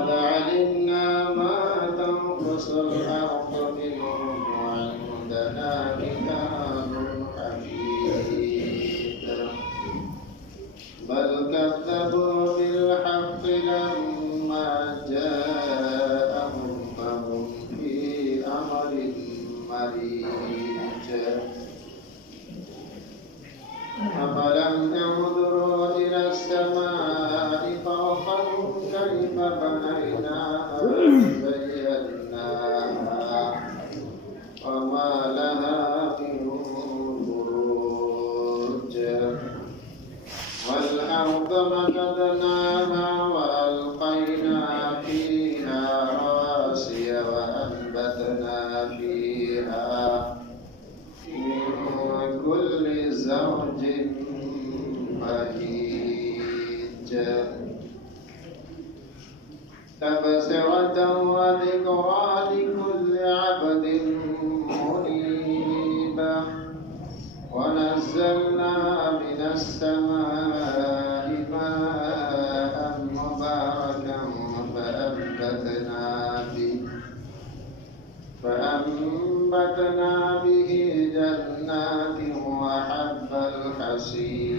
ولقد علمنا ما تنقص الأرض منهم وعندنا كتاب حفيظ بل كذبوا بالحق لما جاءهم فهم في أمر مريج أفلم ينظروا إلى السماء فوقهم كيف بنيناها وزيناها وما لها من فروج والأرض مددناها وألقينا فيها رواسي وأنبتنا فيها من كل زوج بهيج تبصرة وذكرى لكل عبد منيب ونزلنا من السماء ماء مباركا فأنبتنا به جنات وحب الحصيد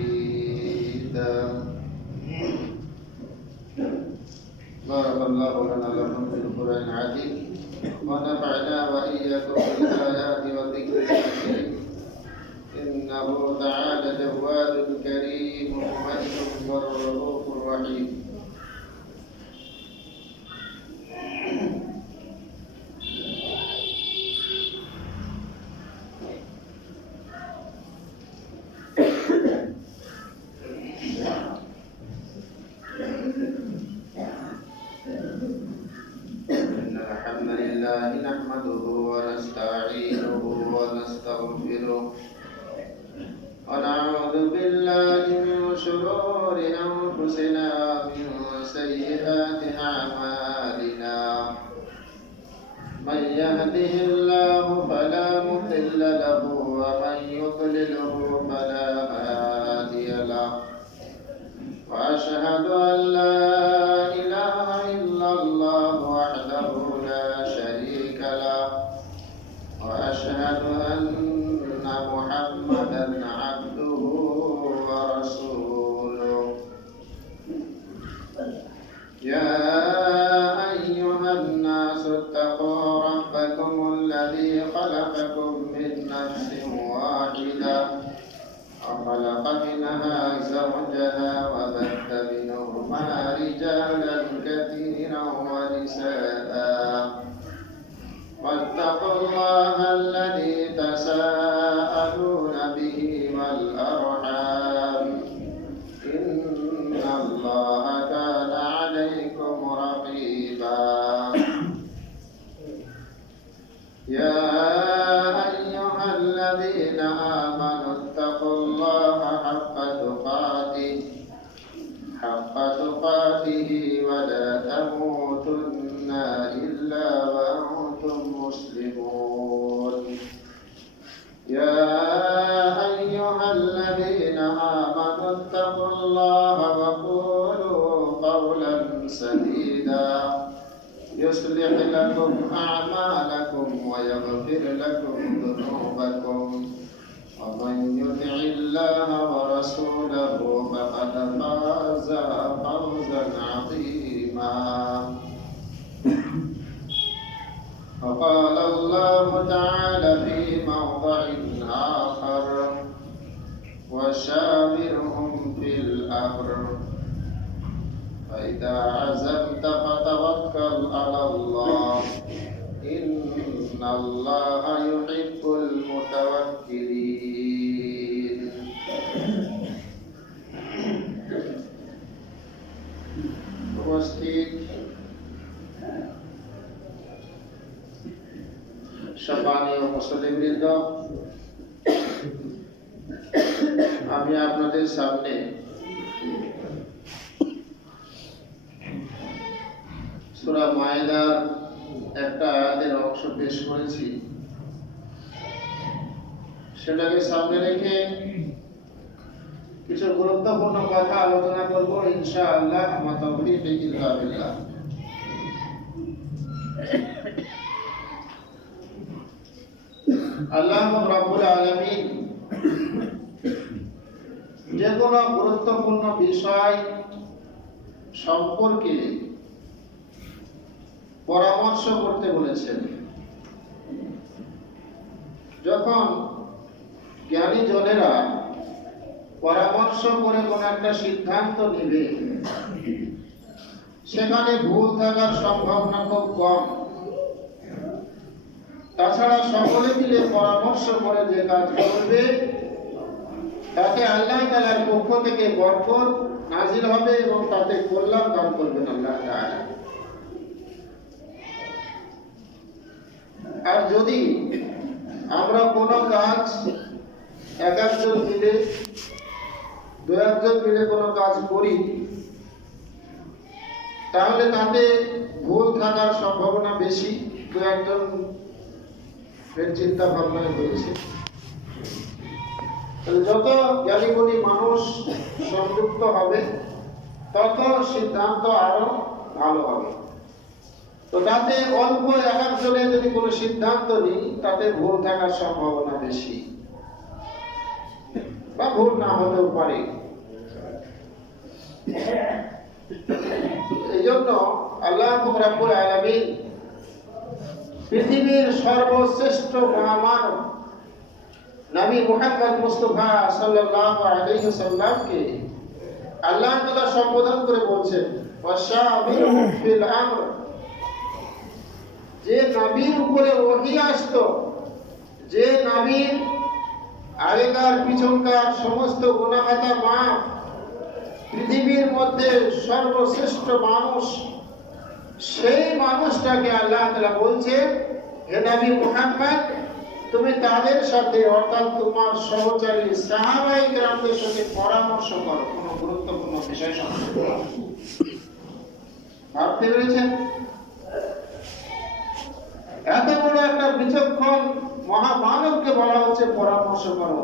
بارك الله لنا ولكم في القرآن العظيم ونفعنا وإياكم بالآيات والذكر الحكيم إنه تعالى جواد كريم مجيد والرؤوف الرحيم نحمده ونستعينه ونستغفره ونعوذ بالله من شرور أنفسنا ومن سيئات أعمالنا من يهده الله فلا مضل له ومن يضلله فلا هادي له وأشهد أن لا إله إلا الله وحده لا شريك له وأشهد أن محمدا عبده ورسوله يا أيها الناس اتقوا ربكم الذي خلقكم من نفس واحدة وخلق منها زوجها وبث منهما رجالا كثيرا ونساء واتقوا الله الذي تساءلون به والأرحام إن الله كان عليكم رقيبا يا أيها الذين آمنوا اتقوا الله حق تقاته ولا تموتن إلا وأنتم مسلمون يا أيها الذين آمنوا اتقوا الله وقولوا قولا سديدا يصلح لكم أعمالكم ويغفر لكم ذنوبكم ومن يطع الله ورسوله فقد فاز فوزا عظيما وقال الله تعالى في موضع آخر وشاورهم في الأمر فإذا عزمت فتوكل على الله إن الله يحب المتوكلين উপস্থিত সম্মানীয় মুসলিমবৃন্দ, আমি আপনাদের সামনে সূরা মায়েদার একটা আয়াতের অংশ পেশ করেছি। সেটাকে সামনে রেখে কিছু গুরুত্বপূর্ণ কথা আলোচনা করব ইনশাআল্লাহ। আমার তৌফিক ইল্লা বিল্লাহ। আল্লাহ রাব্বুল আলামিন যে কোনো গুরুত্বপূর্ণ বিষয় সম্পর্কে পরামর্শ করতে বলেছেন। যখন জ্ঞানী জনেরা পরামর্শ করে কোনো একটা সিদ্ধান্ত নেবে, সেখানে ভুল থাকার সম্ভাবনা খুব কম। তাছাড়া সকলে মিলে পরামর্শ করে যে কাজ করবে, তাতে আল্লাহ তাআলার পক্ষ থেকে বরকত নাজিল হবে এবং তাতে কল্যাণ দান করবেন আল্লাহ তাআলা। আর যদি আমরা কোনো কাজ একজন মিলে দু একজন মিলে কোনো কাজ করি, তাহলে তাতে ভুল থাকার সম্ভাবনা বেশি। দু একজন চিন্তা ভাবনায় হয়েছে, যত জ্ঞানীগুণী মানুষ সংযুক্ত হবে তত সিদ্ধান্ত আরো ভালো হবে। তো তাতে অল্প একজনে যদি কোনো সিদ্ধান্ত নিই, তাতে ভুল থাকার সম্ভাবনা বেশি বা ভুল না হতেও পারে। এই জন্য আল্লাহ রাব্বুল আলামিন পৃথিবীর সর্বশ্রেষ্ঠ মহামানব নবী মুহাম্মদ মুস্তাফা সাল্লাল্লাহু আলাইহি ওয়াসাল্লামকে আল্লাহ তাআলা সম্বোধন করে বলছেন, ওয়াশাবিরহুম ফিল আমর। যে নবীর উপরে ওহী আসতো, যে নবীর আগেকার পিছনকার সমস্ত গুনাহ খাতা মাফ, পৃথিবীর মধ্যে সর্বশ্রেষ্ঠ মানুষ, সেই মানুষটাকে আল্লাহ তাআলা বলছে, হে নবী মুহাম্মদ, তুমি তাদের সাথে অর্থাৎ তোমার সহচারী সাহাবায়ে কেরামদের সাথে পরামর্শ করো কোন গুরুত্বপূর্ণ বিষয় সম্পর্কে। ভাবতে পেরেছেন? এত বড় একটা বিচক্ষণ মহামানবকে বলা হচ্ছে পরামর্শ করো।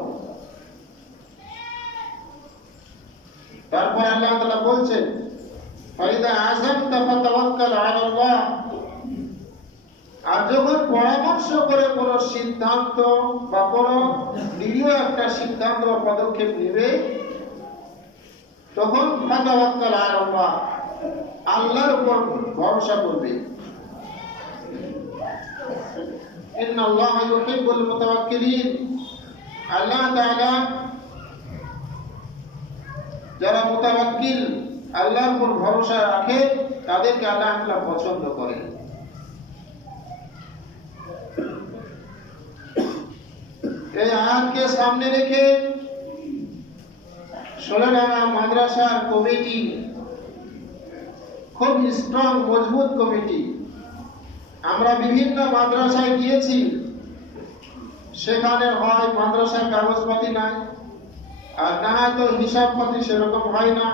তারপর আল্লাহ তাআলা বলছেন, ফাইদা আযামতা ফাতাওয়াক্কাল আলাল্লাহ। আর যখন পরামর্শ করে কোন সিদ্ধান্ত বা কোন দৃঢ় একটা সিদ্ধান্ত বা পদক্ষেপ নেবে, তখন ফাতাওয়াক্কাল আলাল্লাহ, আল্লাহর উপর ভরসা করবে। ইন্নাল্লাহা ইউহিব্বুল মুতাওয়াক্কিলিন। আল্লাহ তাআলা যারা মুতাওয়াক্কিল, আল্লাহর উপর ভরসা রাখে, তাদেরকে আল্লাহ তাআলা পছন্দ করেন। এই আয়াতকে সামনে রেখে সোলাডাঙ্গা মাদ্রাসার কমিটি খুব স্ট্রং, মজবুত কমিটি। আমরা বিভিন্ন মাদ্রাসায় গিয়েছি, সেখানে হয় মাদ্রাসার কাগজপাতি নাই, আর না তো হিসাব পাতি সেরকম হয় না।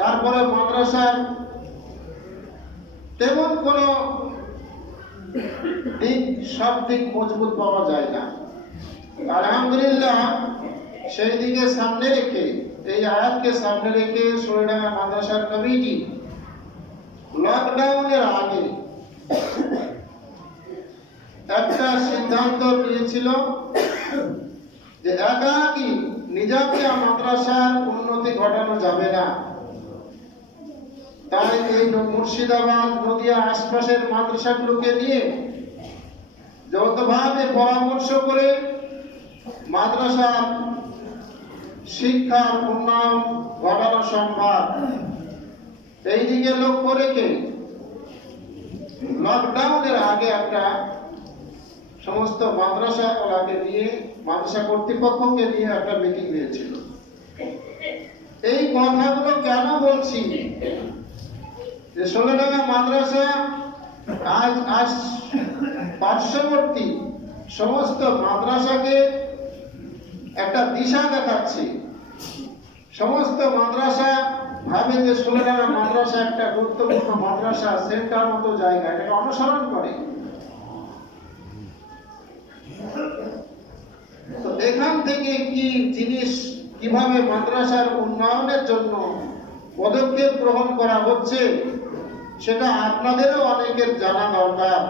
তারপরে মাদ্রাসার তেমন কোনো দিক, সব দিক মজবুত পাওয়া যায় না। আলহামদুলিল্লাহ, সেই দিকে সামনে রেখে, এই আয়াতকে সামনে রেখে সোলাডাঙ্গা মাদ্রাসার কমিটি লকডাউনের আগে একটা সিদ্ধান্ত নিয়েছিল যে একাকী নিজামিয়া মাদ্রাসার উন্নতি ঘটানো যাবে না। তাই এই মুর্শিদাবাদ, নদিয়া আশপাশের মাদ্রাসাগুলোকে নিয়ে যৌথভাবে পরামর্শ করে মাদ্রাসার শিক্ষার উন্নয়ন ঘটানো সম্ভব, এই দিকে লক্ষ্য রেখে লকডাউনের আগে একটা সমস্ত মাদ্রাসাগুলোকে নিয়ে, মাদ্রাসা কর্তৃপক্ষকে নিয়ে একটা মিটিং হয়েছিল। এই কথাগুলো কেন বলছি, যে সোলাডাঙ্গা মাদ্রাসা আজ পার্শ্ববর্তী সমস্ত মাদ্রাসাকে একটা দিশা দেখাচ্ছে। সমস্ত মাদ্রাসা ভাবে যে সোলাডাঙ্গা মাদ্রাসা একটা গুরুত্বপূর্ণ মাদ্রাসা, সেন্টার মতো জায়গা, এটাকে অনুসরণ করে। তো এখান থেকে কি জিনিস, কিভাবে মাদ্রাসার উন্নয়নের জন্য পদক্ষেপ গ্রহণ করা হচ্ছে, সেটা আপনাদেরও অনেকের জানা দরকার,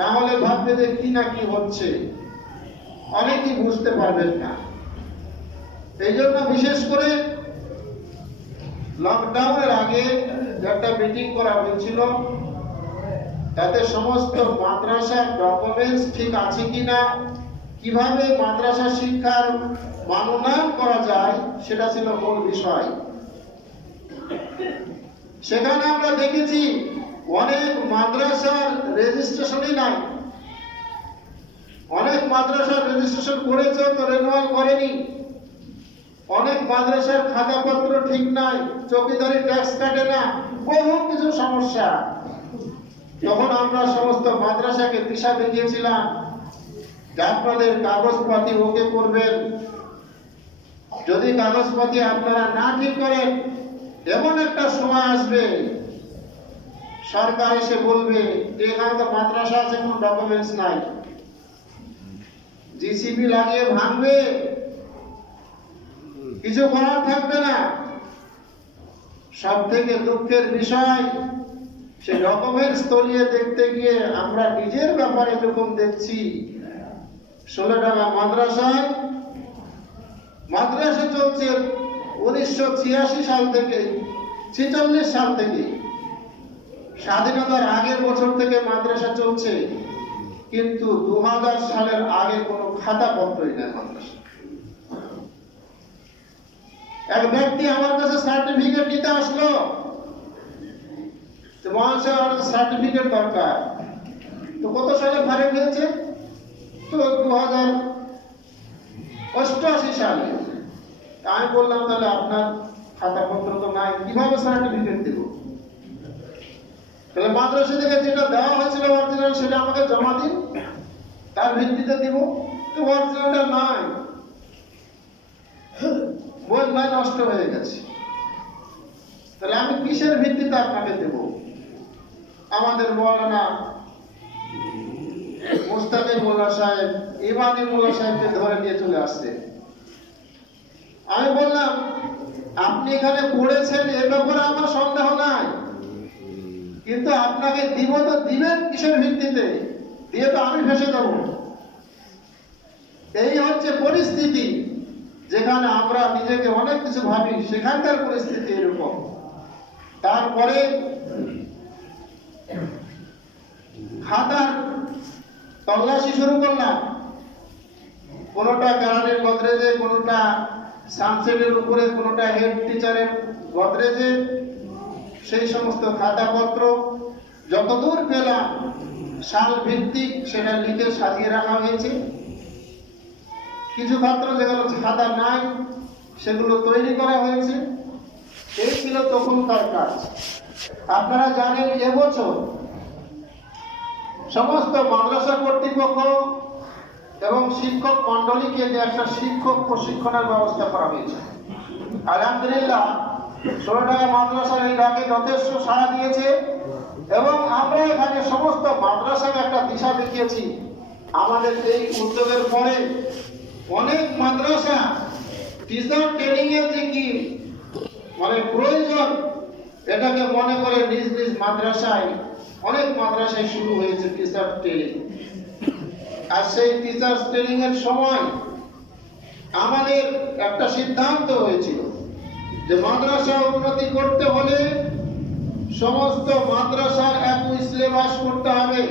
না হলে ভাববে যে কি না কি হচ্ছে, অনেকেই বুঝতে পারবেন না। এই জন্য বিশেষ করে লকডাউনের আগে একটা মিটিং করা হয়েছিল, তাতে সমস্ত মাদ্রাসার ডকুমেন্টস ঠিক আছে কিনা, কিভাবে মাদ্রাসা শিক্ষার মানোন্নয়ন করা যায়, সেটা ছিল মূল বিষয়। সেখানে আমরা দেখেছি অনেক মাদ্রাসার রেজিস্ট্রেশনই নাই। অনেক মাদ্রাসার রেজিস্ট্রেশন করেছে তো রেনুয়াল করেনি। অনেক মাদ্রাসার খাতাপত্র ঠিক নাই, চৌকিদারি ট্যাক্স কাটে না, বহু কিছু সমস্যা। তখন আমরা সমস্ত মাদ্রাসাকে দিশা দেখিয়েছিলাম যে আপনাদের কাগজপাতি ওকে করবেন। যদি কাগজপাতি আপনারা না ঠিক করেন, এমন একটা সময় আসবে সরকার এসে বলবে যে এখানে তো মাদ্রাসা আছে, কোনো ডকুমেন্টস নাই, জিসিবি লাগিয়ে ভাঙবে, কিছু করার থাকবে না। সব থেকে দুঃখের বিষয়, সে ডকুমেন্টস তলিয়ে দেখতে গিয়ে আমরা নিজের ব্যাপারে যখন দেখছি 16 টাকা মাদ্রাসা চলছে 1986 সাল থেকে, 46 সাল থেকে, স্বাধীনতার আগের বছর থেকে মাদ্রাসা চলছে, কিন্তু 2000 সালের আগে কোনো খাতাপত্রই নেই মাদ্রাসা। এক ব্যক্তি আমার কাছে সার্টিফিকেট নিতে আসলো, তো মহাশয় সার্টিফিকেট দরকার। তো কত সালে ফারেক হয়েছে? তো 2088 সালে। আমি বললাম তাহলে আপনার খাতাপত্র তো নাই, কিভাবে সার্টিফিকেট দেব? তাহলে মাদ্রাসা থেকে যেটা দেওয়া হয়েছিল অরিজিনাল, সেটা আমাকে জমা দিন, তার ভিত্তিতে দিব। তো অরিজিনালটা নাই, বই নাই, নষ্ট হয়ে গেছে। তাহলে আমি কিসের ভিত্তিতে আপনাকে দেব? আমাদের মৌলানা মুস্তাকি মোল্লা সাহেব, ইমানি মোল্লা সাহেবকে ধরে নিয়ে চলে আসছে। আমি বললাম আপনি এখানে পড়েছেন, এ ব্যাপারে আমার সন্দেহ নাই, কিন্তু আপনাকে দিব তো দিবেন কিসের ভিত্তিতে? দিয়ে তো আমি ফেসে যাব। এই হচ্ছে পরিস্থিতি, যেখানে আমরা নিজেকে অনেক কিছু ভাবি, সেখানকার পরিস্থিতি এরকম। তারপরে খাতার তল্লাশি শুরু করলাম, কোনোটা গ্যালারির গদরেজে, কোনোটা সানসেটের উপরে, কোনোটা হেড টিচারের গদরেজে। সেই সমস্ত খাতাপত্র যতদূর পেলাম সাল ভিত্তিক সেটা লিখে সাজিয়ে রাখা হয়েছে। কিছু ছাত্র যেগুলো খাতা নাই সেগুলো তৈরি করা হয়েছে। এই ছিল তখনকার কাজ। আপনারা জানেন এবছর সমস্ত মাদ্রাসা কর্তৃপক্ষ এবং শিক্ষক মন্ডলীকে যে একটা শিক্ষক প্রশিক্ষণের ব্যবস্থা করা হয়েছে। আলহামদুলিল্লাহ 16 টাকা মাদ্রাসার এই ডাকে যথেষ্ট সাড়া দিয়েছে, এবং আমরা এখানে সমস্ত মাদ্রাসাকে একটা দিশা দেখিয়েছি। আমাদের এই উদ্যোগের পরে অনেক মাদ্রাসা টিচার ট্রেনিং এর যে কি প্রয়োজন, এটাকে মনে করে নিজ নিজ মাদ্রাসায়, অনেক মাদ্রাসায় শুরু হয়েছে টিচার ট্রেনিং। আর সেই টিচার ট্রেনিং এর সময় আমাদের একটা সিদ্ধান্ত হয়েছিল যে মাদ্রাসা উন্নতি করতে হলে সমস্ত মাদ্রাসার একই সিলেবাস করতে হবে।